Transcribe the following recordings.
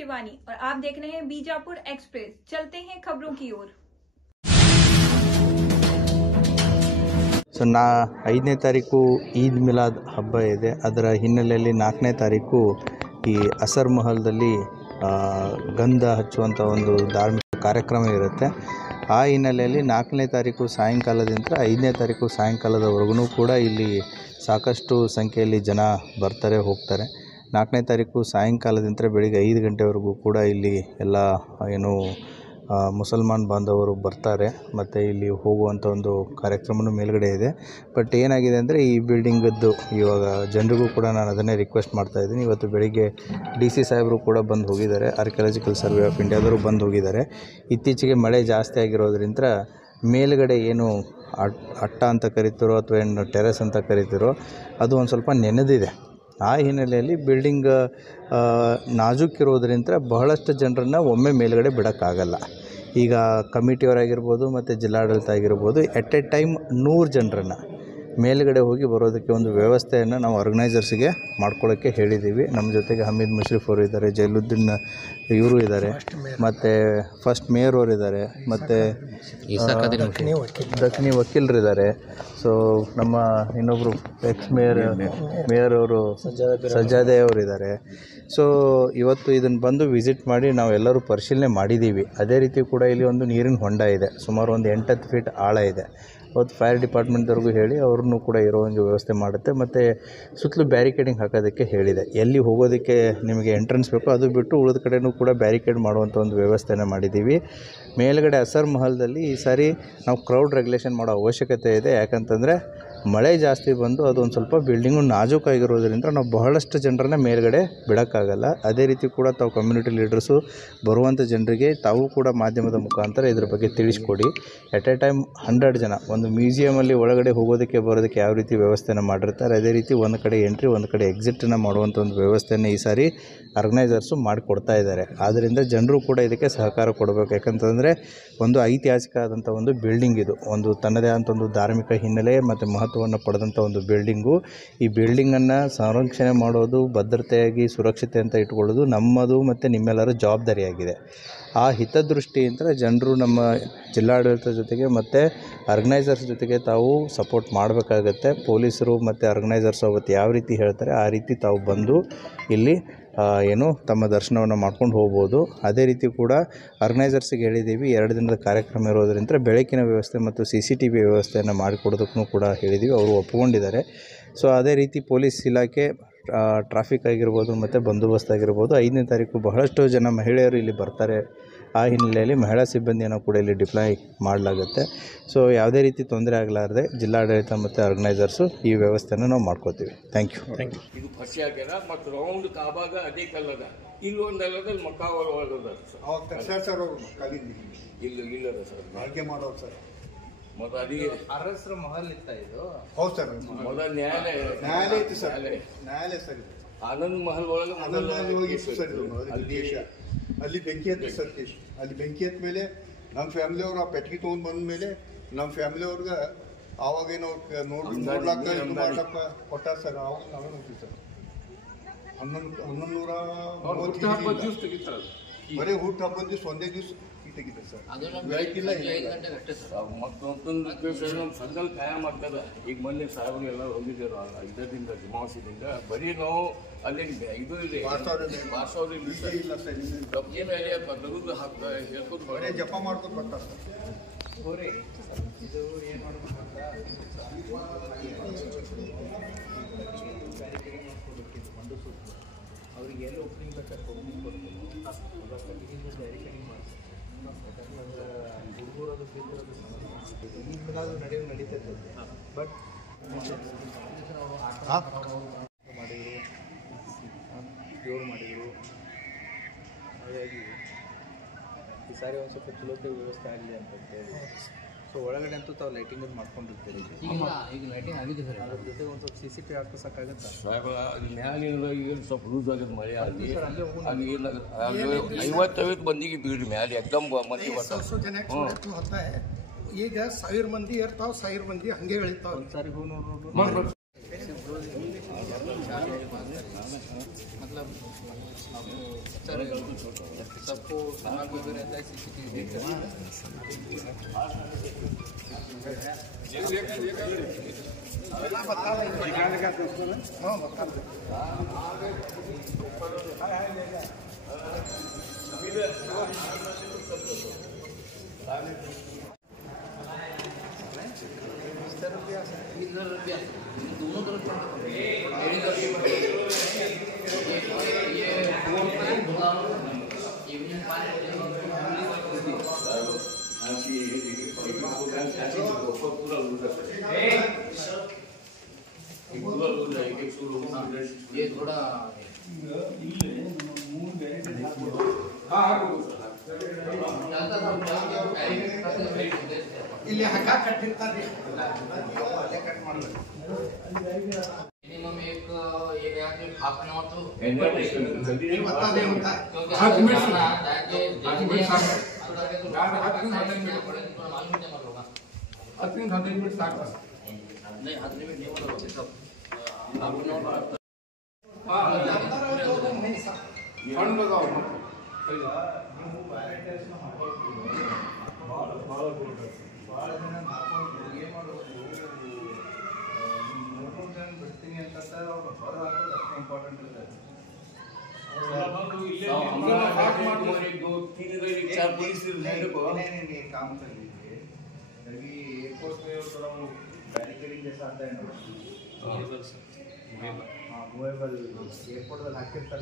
शिवानी और आप देख रहे हैं बीजापुर एक्सप्रेस। चलते हैं खबरों की ओर। ಸೊ 5ನೇ ತಾರೀಕು ಈದ್ ಮಿಲಾದ್ ಹಬ್ಬ ಇದೆ. ಅದರ ಹಿನ್ನೆಲೆಯಲ್ಲಿ 4ನೇ ತಾರೀಕು ಈ ಅಸರ್ ಮಹಲ್ದಲ್ಲಿ ಗಂಧ ಹಚ್ಚುವಂಥ ಒಂದು ಧಾರ್ಮಿಕ ಕಾರ್ಯಕ್ರಮ ಇರುತ್ತೆ. ಆ ಹಿನ್ನೆಲೆಯಲ್ಲಿ 4ನೇ ತಾರೀಕು ಸಾಯಂಕಾಲದಿಂದ 5ನೇ ತಾರೀಕು ಸಾಯಂಕಾಲದವರೆಗೂ ಕೂಡ ಇಲ್ಲಿ ಸಾಕಷ್ಟು ಸಂಖ್ಯೆಯಲ್ಲಿ ಜನ ಬರ್ತಾರೆ ಹೋಗ್ತಾರೆ. 4ನೇ ತಾರೀಕು ಸಾಯಂಕಾಲದಿಂದ ಬೆಳಿಗ್ಗೆ 5 ಗಂಟೆವರೆಗೂ ಕೂಡ ಇಲ್ಲಿ ಎಲ್ಲ ಏನು ಮುಸಲ್ಮಾನ್ ಬಾಂಧವರು ಬರ್ತಾರೆ ಮತ್ತು ಇಲ್ಲಿ ಹೋಗುವಂಥ ಒಂದು ಕಾರ್ಯಕ್ರಮವೂ ಮೇಲ್ಗಡೆ ಇದೆ. ಬಟ್ ಏನಾಗಿದೆ ಅಂದರೆ ಈ ಬಿಲ್ಡಿಂಗದ್ದು ಇವಾಗ ಜನರಿಗೂ ಕೂಡ ನಾನು ಅದನ್ನೇ ರಿಕ್ವೆಸ್ಟ್ ಮಾಡ್ತಾಯಿದ್ದೀನಿ. ಇವತ್ತು ಬೆಳಿಗ್ಗೆ DC ಸಾಹೇಬರು ಕೂಡ ಬಂದು ಹೋಗಿದ್ದಾರೆ, ಆರ್ಕಿಯಾಲಜಿಕಲ್ ಸರ್ವೆ ಆಫ್ ಇಂಡಿಯಾದವರು ಬಂದು ಹೋಗಿದ್ದಾರೆ. ಇತ್ತೀಚೆಗೆ ಮಳೆ ಜಾಸ್ತಿ ಆಗಿರೋದ್ರಿಂದ ಮೇಲ್ಗಡೆ ಏನು ಅಟ್ಟ ಅಂತ ಕರಿತಿರೋ ಅಥವಾ ಏನು ಟೆರೆಸ್ ಅಂತ ಕರಿತಿರೋ ಅದು ಒಂದು ಸ್ವಲ್ಪ ನೆನೆದಿದೆ. ಆ ಹಿನ್ನೆಲೆಯಲ್ಲಿ ಬಿಲ್ಡಿಂಗ್ ನಾಜೂಕಿರೋದ್ರಿಂದ ಬಹಳಷ್ಟು ಜನರನ್ನು ಒಮ್ಮೆ ಮೇಲ್ಗಡೆ ಬಿಡೋಕ್ಕಾಗಲ್ಲ. ಈಗ ಕಮಿಟಿಯವರಾಗಿರ್ಬೋದು ಮತ್ತು ಜಿಲ್ಲಾಡಳಿತ ಆಗಿರ್ಬೋದು ಎಟ್ ಎ ಟೈಮ್ 100 ಜನರನ್ನು ಮೇಲ್ಗಡೆ ಹೋಗಿ ಬರೋದಕ್ಕೆ ಒಂದು ವ್ಯವಸ್ಥೆಯನ್ನು ನಾವು ಆರ್ಗನೈಸರ್ಸ್ಗೆ ಮಾಡ್ಕೊಳ್ಳೋಕ್ಕೆ ಹೇಳಿದ್ದೀವಿ. ನಮ್ಮ ಜೊತೆಗೆ ಹಮೀದ್ ಮುಷ್ರಿಫ್ ಅವರು ಇದ್ದಾರೆ, ಜೈಲುದ್ದೀನ್ ಇವರು ಇದ್ದಾರೆ, ಮತ್ತು ಫಸ್ಟ್ ಮೇಯರ್ ಅವರು ಇದ್ದಾರೆ, ಮತ್ತು ದಖನಿ ವಕೀಲರಿದ್ದಾರೆ. ಸೊ ನಮ್ಮ ಇನ್ನೊಬ್ಬರು ಎಕ್ಸ್ ಮೇಯರ್ ಅವರು ಸಜ್ಜಾದೆ ಅವರಿದ್ದಾರೆ. ಸೊ ಇವತ್ತು ಇದನ್ನು ಬಂದು ವಿಸಿಟ್ ಮಾಡಿ ನಾವೆಲ್ಲರೂ ಪರಿಶೀಲನೆ ಮಾಡಿದ್ದೀವಿ. ಅದೇ ರೀತಿ ಕೂಡ ಇಲ್ಲಿ ಒಂದು ನೀರಿನ ಹೊಂಡ ಇದೆ, ಸುಮಾರು ಒಂದು 8-10 ಫೀಟ್ ಆಳ ಇದೆ. ಅವತ್ತು ಫೈರ್ ಡಿಪಾರ್ಟ್ಮೆಂಟ್ದವ್ರಿಗೂ ಹೇಳಿ ಅವ್ರನ್ನೂ ಕೂಡ ಇರೋ ಒಂದು ವ್ಯವಸ್ಥೆ ಮಾಡುತ್ತೆ. ಮತ್ತು ಸುತ್ತಲೂ ಬ್ಯಾರಿಕೇಡಿಂಗ್ ಹಾಕೋದಕ್ಕೆ ಹೇಳಿದೆ. ಎಲ್ಲಿ ಹೋಗೋದಕ್ಕೆ ನಿಮಗೆ ಎಂಟ್ರೆನ್ಸ್ ಬೇಕೋ ಅದು ಬಿಟ್ಟು ಉಳಿದ ಕಡೆಯೂ ಕೂಡ ಬ್ಯಾರಿಕೇಡ್ ಮಾಡುವಂಥ ಒಂದು ವ್ಯವಸ್ಥೆನ ಮಾಡಿದ್ದೀವಿ. ಮೇಲ್ಗಡೆ ಅಸರ್ ಮಹಲ್ದಲ್ಲಿ ಈ ಸಾರಿ ನಾವು ಕ್ರೌಡ್ ರೆಗ್ಯುಲೇಷನ್ ಮಾಡೋ ಅವಶ್ಯಕತೆ ಇದೆ. ಯಾಕಂತಂದರೆ ಮಳೆ ಜಾಸ್ತಿ ಬಂದು ಅದೊಂದು ಸ್ವಲ್ಪ ಬಿಲ್ಡಿಂಗು ನಾಜೂಕಾಗಿರೋದ್ರಿಂದ ನಾವು ಬಹಳಷ್ಟು ಜನರನ್ನ ಮೇಲ್ಗಡೆ ಬಿಡೋಕ್ಕಾಗಲ್ಲ. ಅದೇ ರೀತಿ ಕೂಡ ತಾವು ಕಮ್ಯುನಿಟಿ ಲೀಡರ್ಸು ಬರುವಂಥ ಜನರಿಗೆ ತಾವು ಕೂಡ ಮಾಧ್ಯಮದ ಮುಖಾಂತರ ಇದ್ರ ಬಗ್ಗೆ ತಿಳಿಸ್ಕೊಡಿ. ಎಟ್ ಎ ಟೈಮ್ 100 ಜನ ಒಂದು ಮ್ಯೂಸಿಯಮಲ್ಲಿ ಒಳಗಡೆ ಹೋಗೋದಕ್ಕೆ ಬರೋದಕ್ಕೆ ಯಾವ ರೀತಿ ವ್ಯವಸ್ಥೆನ ಮಾಡಿರ್ತಾರೆ ಅದೇ ರೀತಿ ಒಂದು ಕಡೆ ಎಂಟ್ರಿ ಒಂದು ಕಡೆ ಎಕ್ಸಿಟನ್ನು ಮಾಡುವಂಥ ಒಂದು ವ್ಯವಸ್ಥೆಯನ್ನು ಈ ಸಾರಿ ಆರ್ಗನೈಸರ್ಸು ಮಾಡಿಕೊಡ್ತಾ ಇದ್ದಾರೆ. ಆದ್ದರಿಂದ ಜನರು ಕೂಡ ಇದಕ್ಕೆ ಸಹಕಾರ ಕೊಡಬೇಕು. ಯಾಕಂತಂದರೆ ಒಂದು ಐತಿಹಾಸಿಕ ಆದಂಥ ಒಂದು ಬಿಲ್ಡಿಂಗ್ ಇದು, ಒಂದು ತನ್ನದೇ ಆದಂಥ ಒಂದು ಧಾರ್ಮಿಕ ಹಿನ್ನೆಲೆ ಮತ್ತು ಮಹತ್ವವನ್ನು ಪಡೆದಂಥ ಒಂದು ಬಿಲ್ಡಿಂಗು. ಈ ಬಿಲ್ಡಿಂಗನ್ನು ಸಂರಕ್ಷಣೆ ಮಾಡೋದು, ಭದ್ರತೆಯಾಗಿ ಸುರಕ್ಷತೆ ಅಂತ ಇಟ್ಕೊಳ್ಳೋದು ನಮ್ಮದು ಮತ್ತು ನಿಮ್ಮೆಲ್ಲರ ಜವಾಬ್ದಾರಿಯಾಗಿದೆ. ಆ ಹಿತದೃಷ್ಟಿಯಿಂದ ಜನರು ನಮ್ಮ ಜಿಲ್ಲಾಡಳಿತದ ಜೊತೆಗೆ ಮತ್ತು ಆರ್ಗನೈಸರ್ಸ್ ಜೊತೆಗೆ ತಾವು ಸಪೋರ್ಟ್ ಮಾಡಬೇಕಾಗತ್ತೆ. ಪೊಲೀಸರು ಮತ್ತು ಆರ್ಗನೈಸರ್ಸ್ ಅವತ್ತು ಯಾವ ರೀತಿ ಹೇಳ್ತಾರೆ ಆ ರೀತಿ ತಾವು ಬಂದು ಇಲ್ಲಿ ತಮ್ಮ ದರ್ಶನವನ್ನು ಮಾಡ್ಕೊಂಡು ಹೋಗ್ಬೋದು. ಅದೇ ರೀತಿ ಕೂಡ ಆರ್ಗನೈಸರ್ಸಿಗೆ ಹೇಳಿದ್ದೀವಿ, 2 ದಿನದ ಕಾರ್ಯಕ್ರಮ ಇರೋದರಿಂದ ಬೆಳಕಿನ ವ್ಯವಸ್ಥೆ ಮತ್ತು CCTV ವ್ಯವಸ್ಥೆಯನ್ನು ಮಾಡಿಕೊಡೋದಕ್ಕೂ ಕೂಡ ಹೇಳಿದ್ದೀವಿ. ಅವರು ಒಪ್ಪಿಕೊಂಡಿದ್ದಾರೆ. ಸೊ ಅದೇ ರೀತಿ ಪೊಲೀಸ್ ಇಲಾಖೆ ಟ್ರಾಫಿಕ್ ಆಗಿರ್ಬೋದು ಮತ್ತು ಬಂದೋಬಸ್ತ್ ಆಗಿರ್ಬೋದು 5ನೇ ತಾರೀಕು ಬಹಳಷ್ಟು ಜನ ಮಹಿಳೆಯರು ಇಲ್ಲಿ ಬರ್ತಾರೆ. ಆ ಹಿನ್ನೆಲೆಯಲ್ಲಿ ಮಹಿಳಾ ಸಿಬ್ಬಂದಿಯನ್ನು ಕೂಡ ಇಲ್ಲಿ ಡಿಪ್ಲಾಯ್ ಮಾಡಲಾಗುತ್ತೆ. ಸೊ ಯಾವುದೇ ರೀತಿ ತೊಂದರೆ ಆಗಲಾರದೆ ಜಿಲ್ಲಾಡಳಿತ ಮತ್ತು ಆರ್ಗನೈಸರ್ಸು ಈ ವ್ಯವಸ್ಥೆಯನ್ನು ನಾವು ಮಾಡ್ಕೋತೀವಿ. Thank you. ಇದು ಫಸ್ಟ್ ಹಾಕ್ಯಾರ ಮತ್ತು ರೌಂಡ್ ಕಾಬಾಗ ಅದೇ ಕಲ್ಲದ ಇಲ್ಲೊಂದಲ್ಲದಲ್ಲಿ ಮಕ್ಕಾವಲ್ ಒಳಗದ ಸರ್ ಇಲ್ಲದ ಸರ್ ಅಡುಗೆ ಮಾಡೋದು ಸರ್. ಮತ್ತು ಅಡಿಗೆ ಅರಸರ ಮಹಲ್ ಇತ್ತ ಇದು? ಹೌದು ಸರ್. ಮೊದಲ ನ್ಯಾಯಾಲಯ ಇತ್ತು ಸರ್. ನ್ಯಾಯಾಲಯ ಸರ್ ಇದು. ಆನಂದ್ ಮಹಲ್ ಒಳಗೆ ಸರ್ ಅಲ್ಲಿ ಬೆಂಕಿ ಹತ್ತ ಸರ್ ಕೇಶ್. ಅಲ್ಲಿ ಬೆಂಕಿ ಹತ್ತ ಮೇಲೆ ನಮ್ಮ ಫ್ಯಾಮಿಲಿಯವ್ರು ಆ ಪೆಟ್ಟಿಗೆ ತೊಗೊಂಡು ಬಂದ ಮೇಲೆ ನಮ್ಮ ಫ್ಯಾಮಿಲಿಯವ್ರಿಗೆ ಆವಾಗೇನೋ ನೋಡ್ಲಾಕ ಇದು ಮಾಡ್ಲಕ್ಕ ಕೊಟ್ಟಾರ ಸರ್. ಆವಾಗ ನಾವೇ ನೋಡ್ತೀವಿ ಸರ್. 1130 ಬರೀ ಹುಟ್ಟು ಹಬ್ಬದ ದಿವಸ ಒಂದೇ ದಿವಸ ತೆಗಿತಾರೆ ಸರ್. ಮತ್ತೊಂದು ಸಂಘಲ್ ಕಾಯಂ ಆಗ್ತದೆ. ಈಗ ಮೊನ್ನೆ ಸಾಹೇಬರು ಎಲ್ಲ ಹೋಗಿದ್ದೇವೆ ಇದರಿಂದ ಜಮಾವಸಿದಿಂದ ಬರೀ ನಾವು ಅಲ್ಲಿ ಇದು ಇಲ್ಲಿ ಇಲ್ಲ ಸರ್. ತೆಗೆದು ಹಾಕ್ತಾ ಹೇಳ್ಕೊಂಡು ಬರೀ ಜಪ ಮಾಡ್ಕೊಂಡು ಬರ್ತಾರೆ ಸರ್. ಇದು ಏನು ಮಾಡ್ಬೇಕಂತ ಅವ್ರಿಗೆ ಎಲ್ಲಿ ಓಪನಿಂಗ್ ಬೇಕಾದ್ರೆ ಓಪನಿಂಗ್ ಕೊಡ್ತೀವಿ. ಬ್ಯಾರಿಕೇಡಿಂಗ್ ಮಾಡ್ತೀವಿ. ಯಾಕಂದ್ರೆ ಹುಡುಗರದು ಬಿದ್ದರದು ಈಗಿನಾದ್ರು ನಡೀತೈತೆ. ಬಟ್ ಮಾಡಿದರು, ಜೋರು ಮಾಡಿದರು. ಹಾಗಾಗಿ ಈ ಸಾರಿ ಒಂದು ಸ್ವಲ್ಪ ಚಲೋತೆ ವ್ಯವಸ್ಥೆ ಆಗಲಿ ಅಂತ ಹೇಳಿ. ಸೊ ಒಳಗಡೆ ಅಂತೂ ತಾವು ಲೈಟಿಂಗ್ ಅದು ಮಾಡ್ಕೊಂಡಿರ್ತೀರಿ. ಈಗ ಲೈಟಿಂಗ್ ಆಗಿದೆ ಸರ್. ಅದ್ರ ಜೊತೆ ಒಂದು ಸ್ವಲ್ಪ CCTV ಹಾಕಿಸೋಕ್ಕಾಗತ್ತಾ? ಸಾಹೇಬ ನ್ಯಾಯಾಲಯದಾಗ ಸ್ವಲ್ಪ ಲೂಸ್ ಆಗೋದು ಮಳೆ ಆಗಿ ಅಲ್ಲಿ 50 ಮಂದಿಗೆ ಬೀಳ್ರಿ ಮ್ಯಾಲೆ ಎಕ್ದಮ್ ಮಂದಿ ಈಗ 1000 ಮಂದಿ ಇರ್ತಾವ, 1000 ಮಂದಿ ಹಂಗೆ ಇಳಿತಾವ. ಒಂದ್ಸಾರಿ ಹೋಗಿ मतलब सर सबको सामान वगैरह रहता है CCTV देखते हैं। दोनों तरफ मेरी तरफ इवनिंग ये थोड़ा ಇಲ್ಲಿ ಹಗ್ಗ ಕಟ್ಟಿರ್ತಾರೆ मिनिमम एक हाफ एन आवर तो ಬಿಡ್ತೀನಿ ಅಂತಂತ ಅವ್ರು ಹೊರ ಹಾಕೋದು ಅಷ್ಟೇ ಇಂಪಾರ್ಟೆಂಟ್ ಇದೆ. काम कर लीजिए तभी एयरपोर्ट पे थोड़ा वो बैरिकेडिंग जैसा आता है ना ಮೂವೇಬಲ್ ಏರ್ಪೋರ್ಟ್ದಲ್ಲಿ ಹಾಕಿರ್ತಾರೆ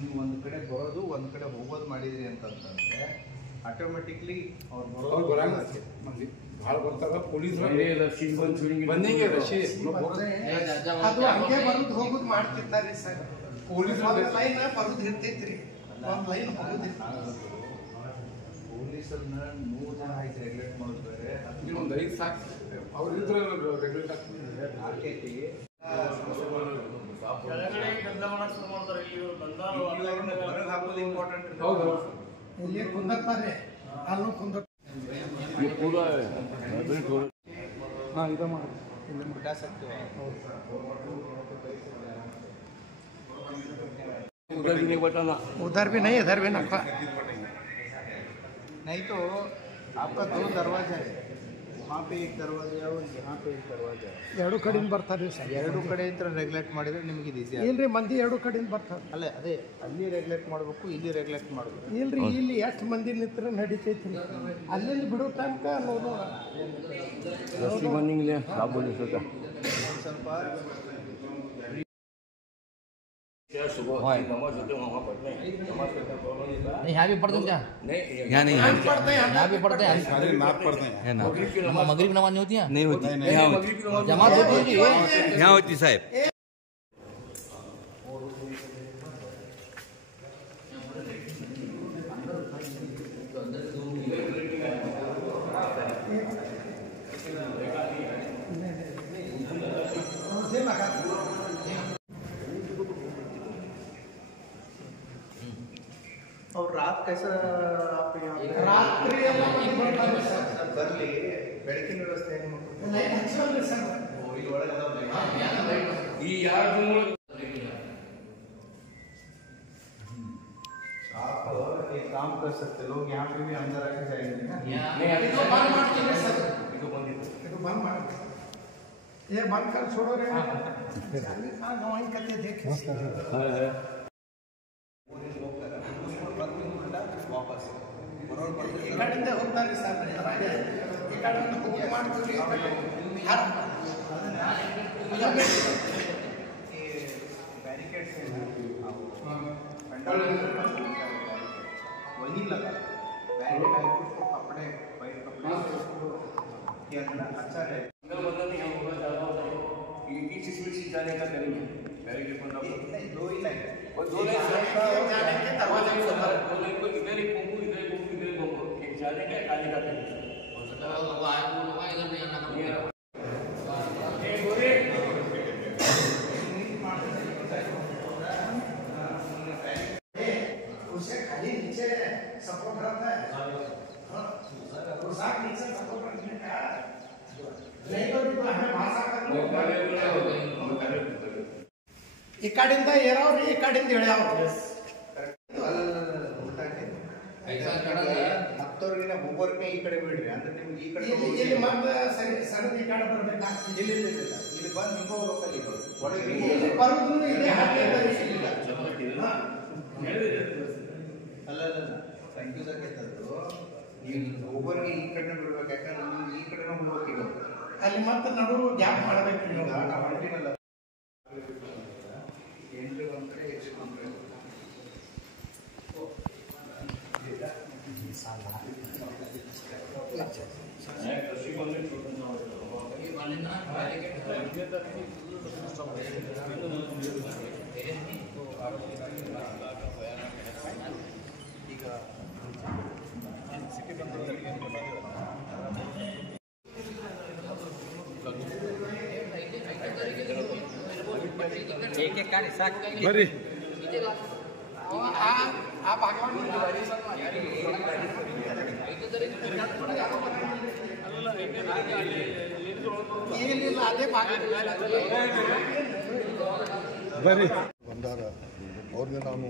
ನೀವು ಒಂದು ಕಡೆ ಬರೋದು ಒಂದು ಕಡೆ ಹೋಗೋದು ಮಾಡಿದ್ರಿ ಅಂತಂತಂದ್ರೆ ಆಟೋಮೆಟಿಕ್ಲಿ ಅವ್ರು ಬರೋದು ಭಾಳ ಬರ್ತಾರ ಪೊಲೀಸ್ ಬಂದಂಗೆ ಅದು ಹಂಗೆ ಬರೋದು ಹೋಗೋದು ಮಾಡ್ತಿರ್ತಾರೆ ಸರ್. ಪೊಲೀಸ್ ಲೈನ್ ಬರೋದು ಇರ್ತೈತ್ರಿ, ಒಂದು ಲೈನ್ ಹೋಗೋದಿಲ್ಲ. ಪೊಲೀಸರನ್ನ 100 ಜನ ಆಯ್ತು ರೆಗ್ಯುಲೇಟ್ ಮಾಡೋದು ಬೇರೆ, ಒಂದು 5 ಸಾಕು ಅವ್ರು ಇದ್ರೆ ರೆಗ್ಯುಲೇಟ್ ಆಗ್ತದೆ. ಆರ್ಕೆಟಿ ಹೊರಗೆ ಹಾಕೋದು ಇಂಪಾರ್ಟೆಂಟ್. ಹೌದು ಇಲ್ಲಿ ಕುಂದರ್ತಾರೆ, ಅಲ್ಲೂ ಕುಂದ ಹಾಂ ಇದು ಮಾಡಿ बिठा सकते हो उधर भी नहीं बताना, उधर भी नहीं इधर भी नफा नहीं तो आपका 2 दरवाजा है, वहाँ पे एक दरवाजा है और यहाँ पे एक दरवाजा है. ಎರಡು ಕಡೆಯಿಂದ ಬರ್ತಾರೆ ಸರ್. ಎರಡು ಕಡೆ ಅಂತ ರೆಗ್ಯುಲೇಟ್ ಮಾಡಿದ್ರೆ ನಿಮಗೆ ಇದು ಈಸಿ. ಇಲ್ರಿ ಮಂದಿ ಎರಡು ಕಡೆಯಿಂದ ಬರ್ತಾರೆ. ಅಲ್ಲ ಅದೇ ಅಲ್ಲಿ ರೆಗ್ಯುಲೇಟ್ ಮಾಡಬೇಕು, ಇಲ್ಲಿ ರೆಗ್ಯುಲೇಟ್ ಮಾಡಬೇಕು. ಇಲ್ರಿ ಇಲ್ಲಿ ಎಷ್ಟು ಮಂದಿ ನಿಂತ್ರ ನಡೀತೈತಿ, ಅಲ್ಲಿ ಬಿಡೋ ತನಕ ನೋಡು. रस्सी बनेंगे आप बोले सोचा ಸ್ವಲ್ಪ क्या सुबह नमाज होते हैं वहाँ पढ़ते हैं, नमाज करते हैं प्रॉब्लम नहीं था। नहीं यहाँ भी पढ़ते हैं क्या? नहीं यहाँ नहीं यहाँ भी पढ़ते हैं। मगरिब की नमाज मगरिब नमाज नहीं होती है? नहीं होती, मगरिब की नमाज जमात होती है जी। यहाँ होती साहब. और रात कैसा आप यहाँ ರಾತ್ರಿ ಎಲ್ಲ ಬರಲಿ, ಬೆಳಕಿನ ವ್ಯವಸ್ಥೆ ಏನು ಇಲ್ಲಿ ಒಳಗೆ ಈ ಯಾರು आप एक काम कर सकते, लोग यहाँ पे भी अंदर आके जाएंगे ना. ಇದು ಬಂದ್ ಮಾಡ್ತೀವಿ ಸರ್. ಇದು ಬಂದ್ ಮಾಡಿ ये बंद कर छोड़ो रे. हाँ गवाही करते देखे ವಾಪಸ್ ಈ ಕಡೆಯಿಂದ ಹೋಗ್ತಾರೆ ಸರ್. ಈ ಕಡೆಯಿಂದ ಹೋಗಿ ಮಾಡ್ತೀವಿ. बैरिकेड्स हैं पंडाल वही लगा बैरिकेड है, उसको कपड़े वाइट कपड़े किया ना, अच्छा है. बंदा नहीं होगा ज़्यादा होता है, एक ही चीज़ में चीज़ जाने का करेंगे बैरिकेड बंदा नहीं, 2 ही लाइन और 2 लाइन जाने के दरवाजे को को इधर एक पंपू इधर एक पंपू इधर एक पंपू, एक जाने का एक आने का करेंगे. इधर नहीं आना पड़ेगा। उसे खाली नीचे सपोर्ट रहता है. पोशाक नीचे सपोर्ट रखने का नहीं तो हमें भाषा करना. ಈ ಕಡೆಯಿಂದ ಏರವ್ರಿ ಈ ಕಡೆಯಿಂದ ಎಳೆಯವ್ರಿ ಮತ್ತವ್ರಿಗಿನ ಒಬ್ಬರಿಗೆ ಈ ಕಡೆ ಬಿಡ್ರಿ ಅಂದ್ರೆ ನಿಮ್ಗೆ ಈ ಕಡೆ ಇಲ್ಲಿ ಮತ್ತೆ ಸರಿ ಸಡನ್ ಈ ಕಡೆ ಬರ್ಬೇಕಾಗ್ತದೆ. ಇಲ್ಲಿ ಬಂದು ನಿಂಗೆ ಹೋಗ್ಬೇಕಲ್ಲಿ ಒಳಗೆ ಇಲ್ಲಿ ಬರೋದು ಇದೇ ಹಾಗೆ ಇಲ್ಲ. ಅಲ್ಲ ಕನ್ಫ್ಯೂಸ್ ಆಗೈತದ್ದು ಒಬ್ಬರಿಗೆ ಈ ಕಡೆ ಬಿಡ್ಬೇಕು ಯಾಕಂದ್ರೆ ನೀವು ಈ ಕಡೆ ಹೋಗ್ಬೇಕು ಅಲ್ಲಿ ಮತ್ತೆ ನಡು ಗ್ಯಾಪ್ ಮಾಡಬೇಕು ನೀವು. ನಾವು ಹೊರಟಿನಲ್ಲ ಎಂಟ್ರಿ ಒಂದು ಕಡೆ ಎಕ್ಸಿಟ್ ಒಂದು ಕಡೆ ಬರ್ರಿ ಆ ಭಾಗವನ್ನು ಏನಿಲ್ಲ ಅದೇ ಭಾಗ ಬರ್ರಿ ಬಂದಾರ ಅವ್ರಿಗೆ ನಾನು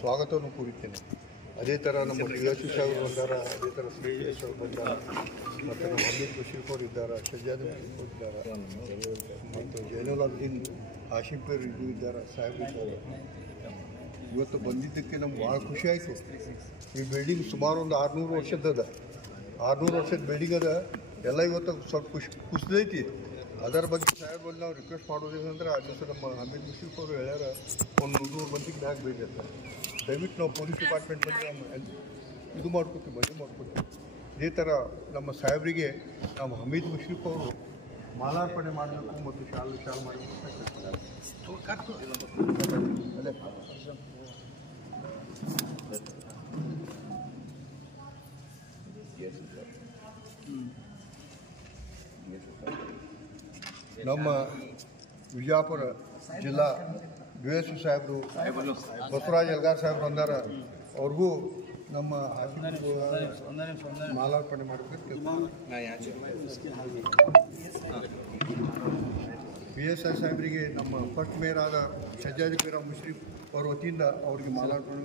ಸ್ವಾಗತವನ್ನು ಕೋರುತ್ತೇನೆ. ಅದೇ ಥರ ನಮ್ಮ ಡಿಎಸ್ಪಿ ಸಾಹೇಬರು ಬಂದಾರ, ಅದೇ ಥರ ಶ್ರೀ ಸಾಹೇಬ್ ಬಂದಾರ, ಮತ್ತು ನಮ್ಮ ಅಮಿತ್ ಬಶೀರ್ ಅವರು ಇದ್ದಾರೆ, ಶಜಾದ್ ಇದ್ದಾರೆ, ಮತ್ತು ಜೈನುಲ್ ಅಬ್ದೀನ್ ಹಾಶಿಂಪೇರ್ ಇದು ಇದ್ದಾರೆ, ಸಾಹೇಬರು ಇದ್ದಾರೆ. ಇವತ್ತು ಬಂದಿದ್ದಕ್ಕೆ ನಮ್ಗೆ ಭಾಳ ಖುಷಿ ಆಯಿತು. ಈ ಬಿಲ್ಡಿಂಗ್ ಸುಮಾರು ಒಂದು 600 ವರ್ಷದ 600 ವರ್ಷದ ಬಿಲ್ಡಿಂಗ್ ಅದ. ಎಲ್ಲ ಇವತ್ತು ಸ್ವಲ್ಪ ಕುಸಿದೈತಿ. ಅದರ ಬಗ್ಗೆ ಸಾಹೇಬಲ್ಲಿ ನಾವು ರಿಕ್ವೆಸ್ಟ್ ಮಾಡೋದೇನಂದ್ರೆ ಆ ದಿವಸ ನಮ್ಮ ಅಮಿತ್ ಬಶೀರ್ ಅವರು ಹೇಳ್ಯಾರ ಒಂದು 100 ಮಂದಿಗೆ ಮ್ಯಾಗ ಬೇಕಂತ. ದಯವಿಟ್ಟು ನಾವು ಪೊಲೀಸ್ ಡಿಪಾರ್ಟ್ಮೆಂಟ್ ಬಗ್ಗೆ ಇದು ಮಾಡ್ಕೊತೀವಿ, ಮದುವೆ ಮಾಡ್ಕೊತೀವಿ. ಇದೇ ಥರ ನಮ್ಮ ಸಾಹೇಬರಿಗೆ ನಮ್ಮ ಹಮೀದ್ ಮುಷ್ರಿಫ್ ಅವರು ಮಾಲಾರ್ಪಣೆ ಮಾಡಬೇಕು ಮತ್ತು ಶಾಲು ಮಾಡಬೇಕು ಅಂತ ಕೇಳ್ತಾರೆ. ನಮ್ಮ ವಿಜಯಪುರ ಜಿಲ್ಲಾ ಡಿಎಸ್ಪಿ ಸಾಹೇಬರು ಬಸವರಾಜ್ ಯಲ್ಗಾರ್ ಸಾಹೇಬರು ಅಂದಾರ. ಅವ್ರಿಗೂ ನಮ್ಮ ಮಾಲಾರ್ಪಣೆ ಮಾಡಬೇಕು. PSI ಸಾಹೇಬರಿಗೆ ನಮ್ಮ ಫಸ್ಟ್ ಮೇಯರ್ ಆದ ಶಜಾದ್ ಪೀರಾ ಮುಷ್ರಿಫ್ ಅವ್ರ ವತಿಯಿಂದ ಅವರಿಗೆ ಮಾಲಾರ್ಪಣೆ.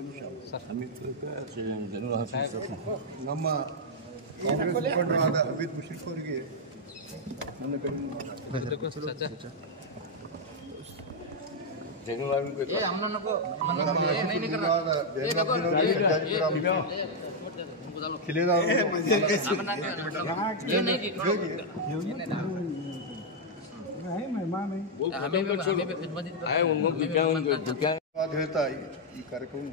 ನಮ್ಮ ಕಾಂಗ್ರೆಸ್ ಮುಖಂಡರಾದ ಅಮಿತ್ ಮುಷ್ರಿಫ್ ಅವರಿಗೆ ನನ್ನ ಹೇಳ್ತಾ ಈ ಕಾರ್ಯಕ್ರಮ